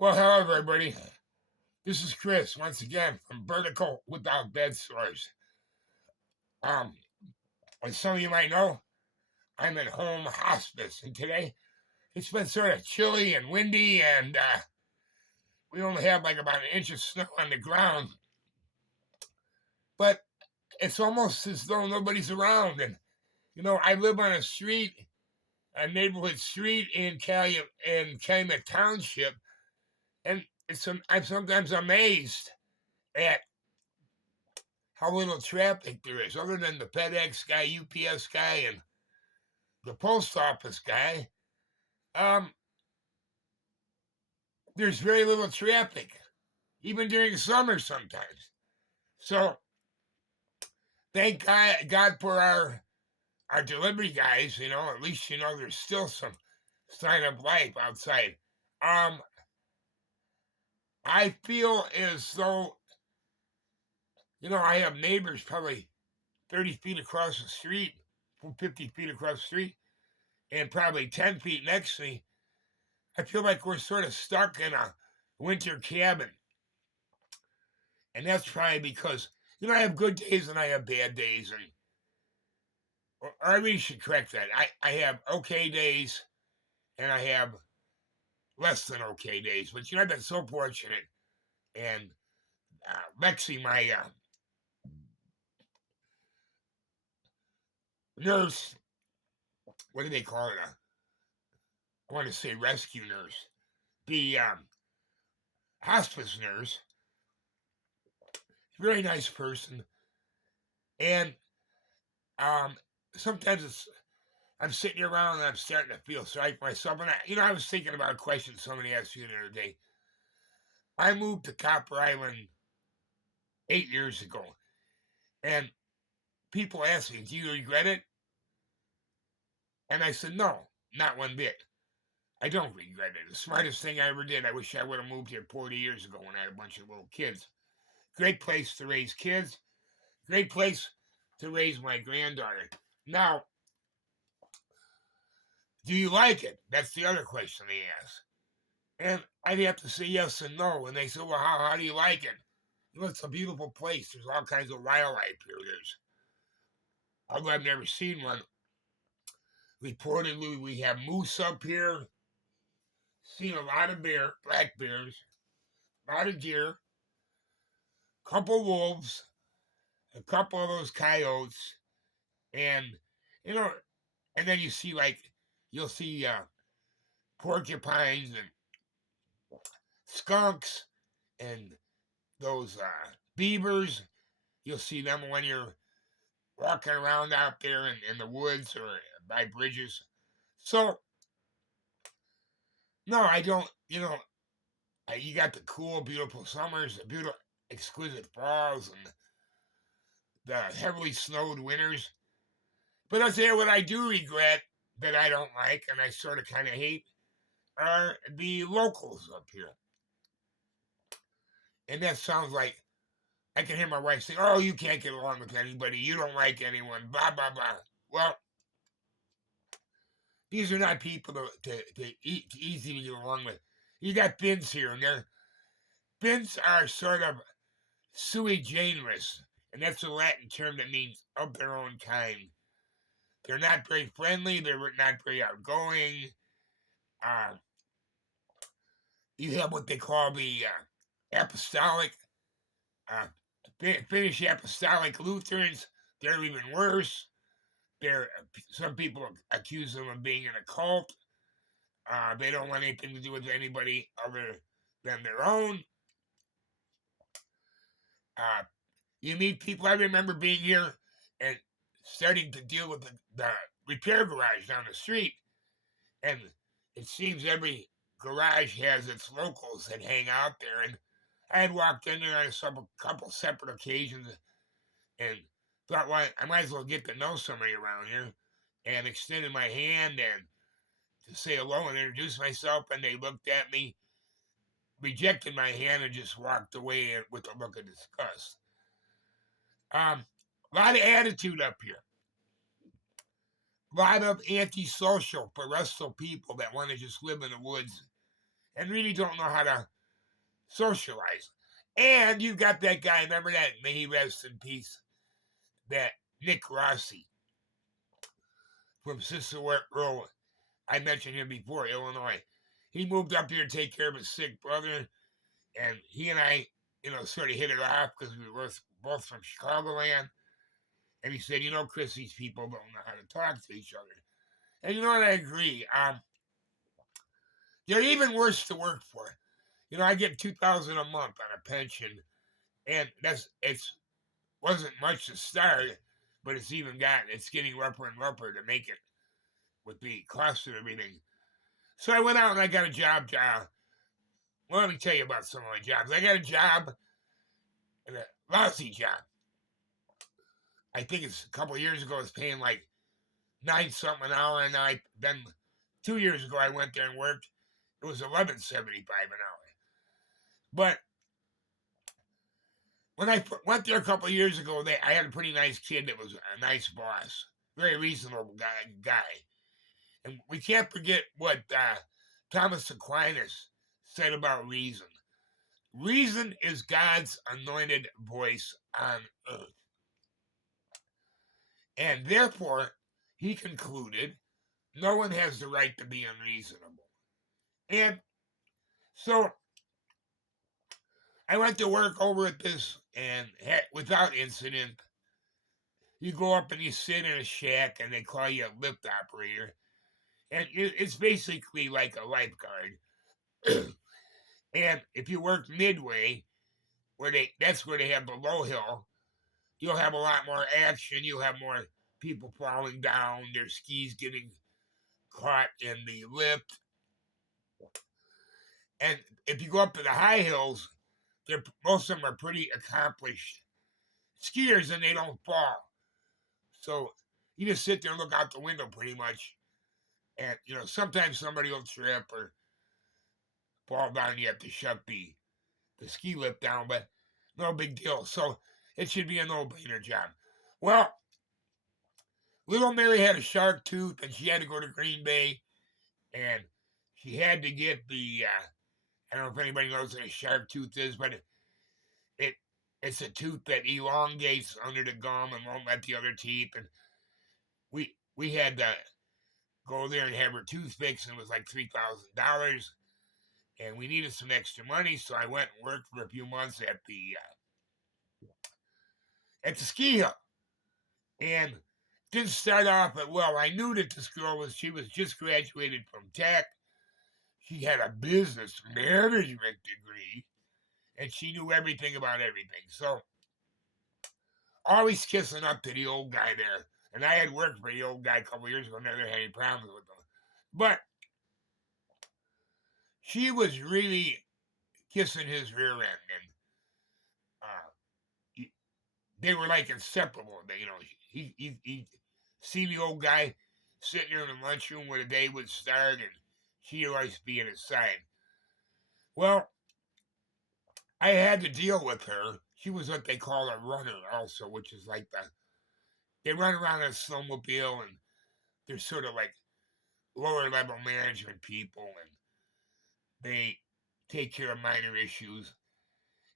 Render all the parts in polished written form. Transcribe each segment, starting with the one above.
Well, hello, everybody. This is Chris once again from Vertical Without Bedsores. Um, as some of you might know, I'm at home hospice, and today it's been sort of chilly and windy, and we only have like about an inch of snow on the ground. But it's almost as though nobody's around. And I live on a neighborhood street in Calumet Township, and I'm sometimes amazed at how little traffic there is, other than the FedEx guy, UPS guy, and the post office guy. Um, there's very little traffic, even during summer sometimes. So thank God for our delivery guys. At least there's still some sign of life outside. I feel as though I have neighbors probably 30 feet across the street, 50 feet across the street, and probably 10 feet next to me. I feel like we're sort of stuck in a winter cabin. And that's probably because, I have good days and I have bad days. Or I really should correct that. I have okay days and I have less than okay days. But, I've been so fortunate. And Lexi, my nurse, what do they call it? I want to say rescue nurse. The hospice nurse, very nice person. And sometimes I'm sitting around and I'm starting to feel sorry for myself. And I was thinking about a question somebody asked me the other day. I moved to Copper Island 8 years ago, and people ask me, "Do you regret it?" And I said, "No, not one bit. I don't regret it. The smartest thing I ever did. I wish I would have moved here 40 years ago when I had a bunch of little kids. Great place to raise kids. Great place to raise my granddaughter. Now, do you like it? That's the other question they ask. And I'd have to say yes and no. And they say, well, how do you like it? It's a beautiful place. There's all kinds of wildlife here. Although I've never seen one. Reportedly, we have moose up here. Seen a lot of black bears, a lot of deer, a couple wolves, a couple of those coyotes, and you know, and then you'll see porcupines and skunks and those beavers. You'll see them when you're walking around out there in the woods or by bridges. So, no, I don't, you got the cool, beautiful summers, the beautiful, exquisite falls, and the heavily snowed winters. But I'll tell you what I do regret that I don't like, and I sort of kind of hate, are the locals up here. And that sounds like, I can hear my wife say, oh, you can't get along with anybody, you don't like anyone, blah, blah, blah. Well, these are not people to easy to get along with. You got Finns here, and Finns are sort of sui generis, and that's a Latin term that means of their own kind. They're not very friendly. They're not very outgoing. You have what they call the apostolic, Finnish apostolic Lutherans. They're even worse. Some people accuse them of being in a cult. They don't want anything to do with anybody other than their own. You meet people. I remember being here and starting to deal with the repair garage down the street, and it seems every garage has its locals that hang out there. And I had walked in there on a couple separate occasions and thought, well, I might as well get to know somebody around here, and extended my hand and to say hello and introduce myself, and they looked at me, rejected my hand, and just walked away with a look of disgust. A lot of attitude up here. A lot of antisocial, pastoral people that want to just live in the woods and really don't know how to socialize. And you got that guy, remember that, may he rest in peace, that Nick Rossi from Cicero. I mentioned him before, Illinois. He moved up here to take care of his sick brother, and he and I, sort of hit it off because we were both from Chicagoland. And he said, Chris, these people don't know how to talk to each other. And you know what? I agree. They're even worse to work for. I get $2,000 a month on a pension, and it's wasn't much to start, but it's getting rougher and rougher to make it with the cost of everything. So I went out and I got a job. Well, let me tell you about some of my jobs. I got a job, a lousy job. I think it's a couple of years ago. It's paying like 9 something an hour, and then 2 years ago I went there and worked. It was $11.75 an hour. But when I went there a couple of years ago, I had a pretty nice kid that was a nice boss, very reasonable guy. And we can't forget what Thomas Aquinas said about reason. Reason is God's anointed voice on earth. And therefore, he concluded, no one has the right to be unreasonable. And so I went to work over at this, and without incident, you go up and you sit in a shack, and they call you a lift operator. And it's basically like a lifeguard. And if you work midway, that's where they have the low hill, you'll have a lot more action. You'll have more people falling down, their skis getting caught in the lift. And if you go up to the high hills, most of them are pretty accomplished skiers, and they don't fall. So you just sit there and look out the window pretty much. And, sometimes somebody will trip or fall down. You have to shut the ski lift down, but no big deal. So it should be a no-brainer job. Well, little Mary had a shark tooth, and she had to go to Green Bay, and she had to get the, I don't know if anybody knows what a shark tooth is, but it's a tooth that elongates under the gum and won't let the other teeth. And we had to go there and have her tooth fixed, and it was like $3,000. And we needed some extra money, so I went and worked for a few months at the ski hill. And didn't start off at well. I knew that this girl she was just graduated from tech. She had a business management degree, and she knew everything about everything. So always kissing up to the old guy there. And I had worked for the old guy a couple of years ago, never had any problems with him. But she was really kissing his rear end, and they were like inseparable. He see the old guy sitting there in the lunchroom where the day would start, and she'd always be at his side. Well, I had to deal with her. She was what they call a runner also, which is like they run around in a snowmobile, and they're sort of like lower level management people, and they take care of minor issues.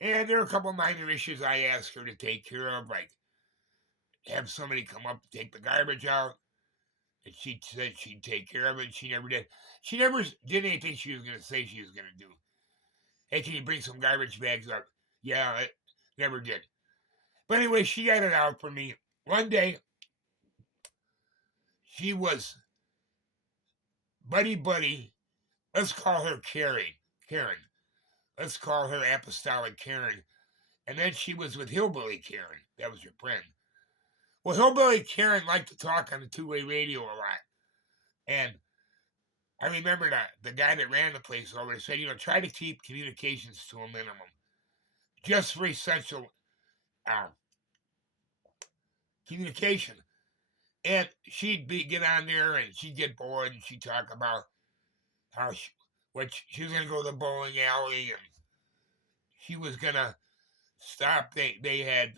And there are a couple of minor issues I asked her to take care of, like have somebody come up to take the garbage out. And she said she'd take care of it. She never did. She never did anything she was going to say she was going to do. Hey, can you bring some garbage bags up? Yeah, it never did. But anyway, she got it out for me. One day, she was buddy. Let's call her Karen. Let's call her Apostolic Karen. And then she was with Hillbilly Karen. That was her friend. Well, Hillbilly Karen liked to talk on the two-way radio a lot. And I remember that the guy that ran the place over there said, try to keep communications to a minimum, just for essential communication. And she'd get on there, and she'd get bored, and she'd talk about how she was going to go to the bowling alley, and she was going to stop. They had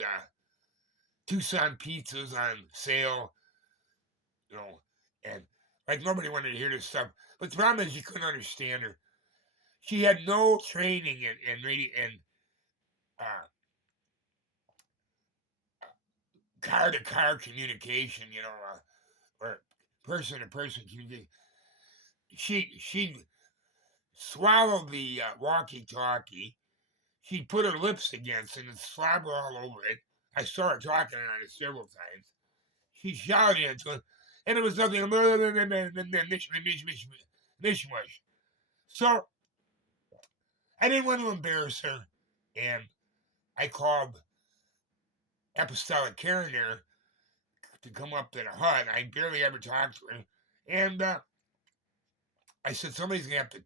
Tucson pizzas on sale, and like nobody wanted to hear this stuff. But the problem is you couldn't understand her. She had no training in radio and uh, car-to-car communication, or person-to-person communication. She'd swallow the walkie-talkie. She'd put her lips against it and slobber all over it. I saw her talking on it several times. She shouted into it, and it was nothing mishmash. So I didn't want to embarrass her, and I called Apostolic Karen there to come up to the hut. I barely ever talked to her, and I said somebody's gonna have to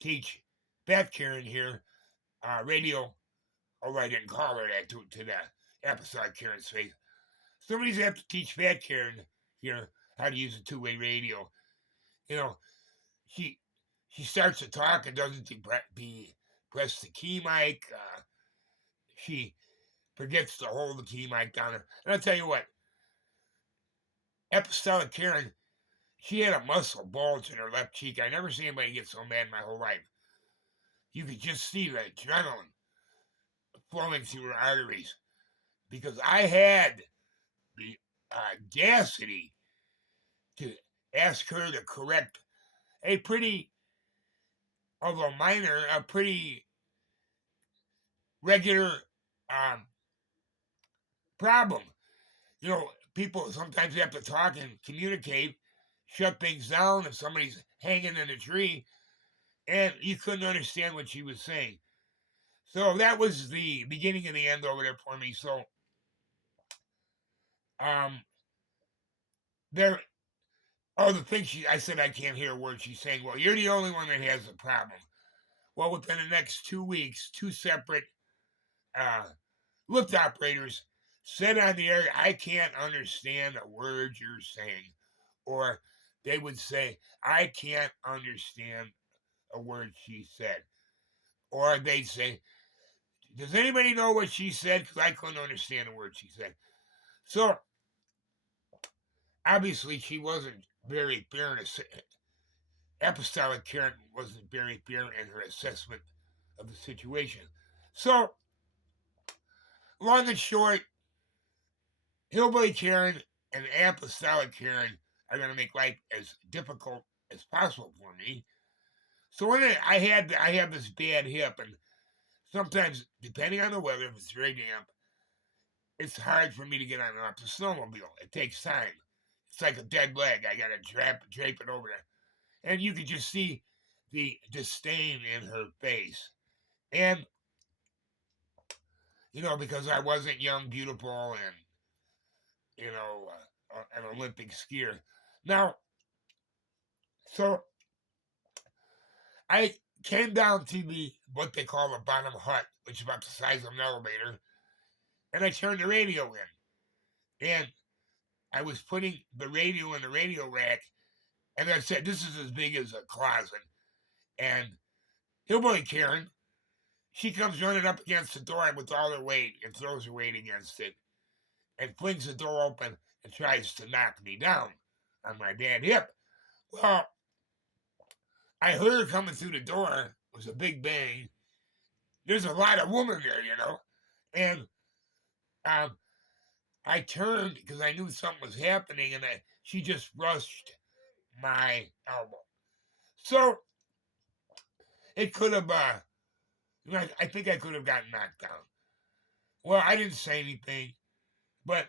teach Fat Karen here radio. Although I didn't call her that to the Apostolic Karen's face. Somebody's gonna have to teach Fat Karen here how to use a two-way radio. You know, she starts to talk and doesn't press the key mic. She forgets to hold the key mic down there. And I'll tell you what, Apostolic Karen, she had a muscle bulge in her left cheek. I never seen anybody get so mad in my whole life. You could just see the adrenaline flowing through her arteries because I had the audacity to ask her to correct a pretty, although minor, a pretty regular problem. People sometimes have to talk and communicate, shut things down if somebody's hanging in a tree, and you couldn't understand what she was saying. So that was the beginning of the end over there for me. So, there, the thing I said I can't hear a word she's saying. Well, you're the only one that has a problem. Well, within the next 2 weeks, two separate lift operators said on the air, I can't understand a word you're saying. Or they would say, I can't understand a word she said. Or they'd say, does anybody know what she said? Because I couldn't understand a word she said. So, obviously, she wasn't very fair. Apostolic Karen wasn't very fair in her assessment of the situation. So, long and short, Hillbilly Karen and Apostolic Karen are going to make life as difficult as possible for me. So when I have this bad hip, and sometimes, depending on the weather, if it's very damp, it's hard for me to get on and off the snowmobile. It takes time. It's like a dead leg. I got to drape it over there. And you could just see the disdain in her face. And, because I wasn't young, beautiful, and, an Olympic skier. Now, so I came down to what they call the bottom hut, which is about the size of an elevator, and I turned the radio in. And I was putting the radio in the radio rack, and I said, this is as big as a closet. And Hillbilly Karen, she comes running up against the door with all her weight and throws her weight against it and flings the door open and tries to knock me down on my bad hip. Well, I heard her coming through the door. It was a big bang. There's a lot of women there, And I turned because I knew something was happening, and she just rushed my elbow. So it could have, I think I could have gotten knocked down. Well, I didn't say anything, but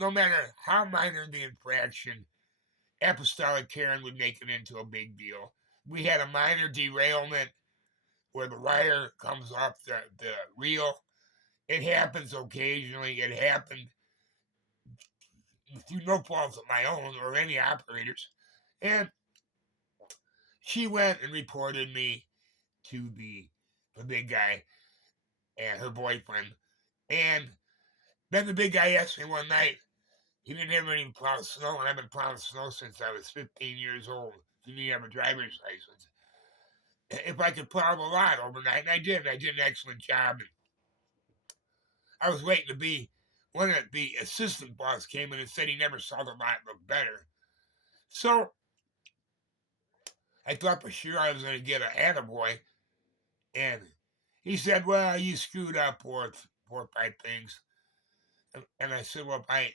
no matter how minor the infraction, Apostolic Karen would make it into a big deal. We had a minor derailment where the wire comes off the reel. It happens occasionally. It happened through no fault of my own or any operators. And she went and reported me to the big guy and her boyfriend. And then the big guy asked me one night, he didn't ever even plow snow, and I've been plowing snow since I was 15 years old. Didn't even have a driver's license. If I could plow the lot overnight, and I did. I did an excellent job. And I was waiting to be, one of the assistant boss came in and said he never saw the lot look better. So I thought for sure I was going to get an attaboy. And he said, well, you screwed up four or five things. And I said, well, if I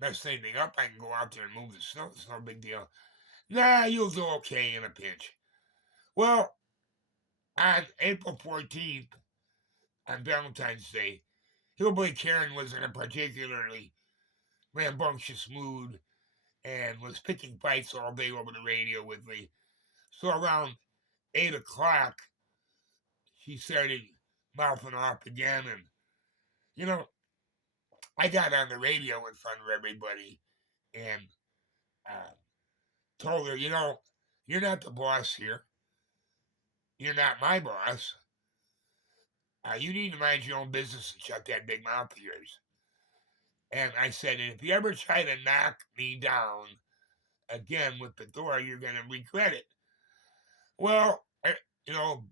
mess anything up, I can go out there and move the snow. It's no big deal. Nah, you'll do okay in a pinch. Well, on April 14th, on Valentine's Day, Hillbilly Karen was in a particularly rambunctious mood and was picking fights all day over the radio with me. So around 8 o'clock, she started mouthing off again. And, you know, I got on the radio in front of everybody and uh, told her, you're not the boss here. You're not my boss. You need to mind your own business and shut that big mouth of yours. And I said, and if you ever try to knock me down again with the door, you're going to regret it. Well, you know,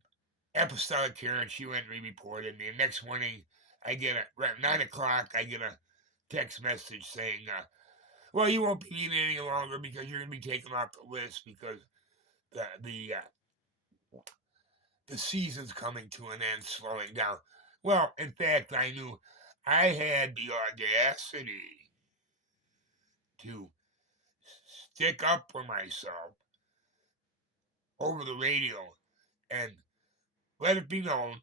Apostolic Karen, she went and reported me. And next morning, at 9 o'clock, I get a text message saying, well, you won't be needed any longer because you're going to be taken off the list because the season's coming to an end, slowing down. Well, in fact, I knew I had the audacity to stick up for myself over the radio and let it be known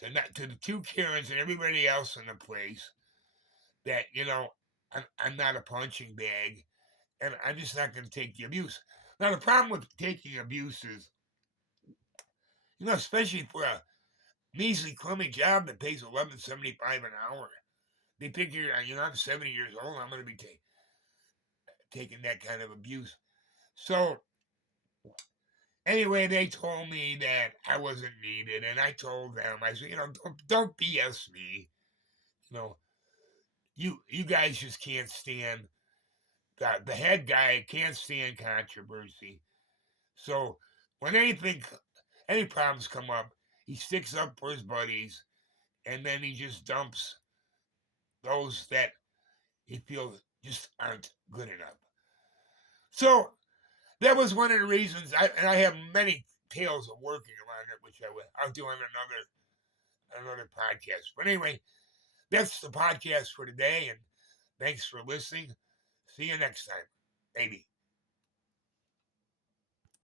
to the two Karens and everybody else in the place that, I'm not a punching bag and I'm just not going to take the abuse. Now, the problem with taking abuse is, especially for a measly, crummy job that pays $11.75 an hour, they figure, I'm 70 years old, I'm going to be taking that kind of abuse. So, anyway, they told me that I wasn't needed, and I told them, I said, don't BS me. You guys just can't stand, the head guy can't stand controversy. So, when any problems come up, he sticks up for his buddies, and then he just dumps those that he feels just aren't good enough. So, that was one of the reasons, and I have many tales of working around it, which I'll do on another podcast. But anyway, that's the podcast for today, and thanks for listening. See you next time, baby.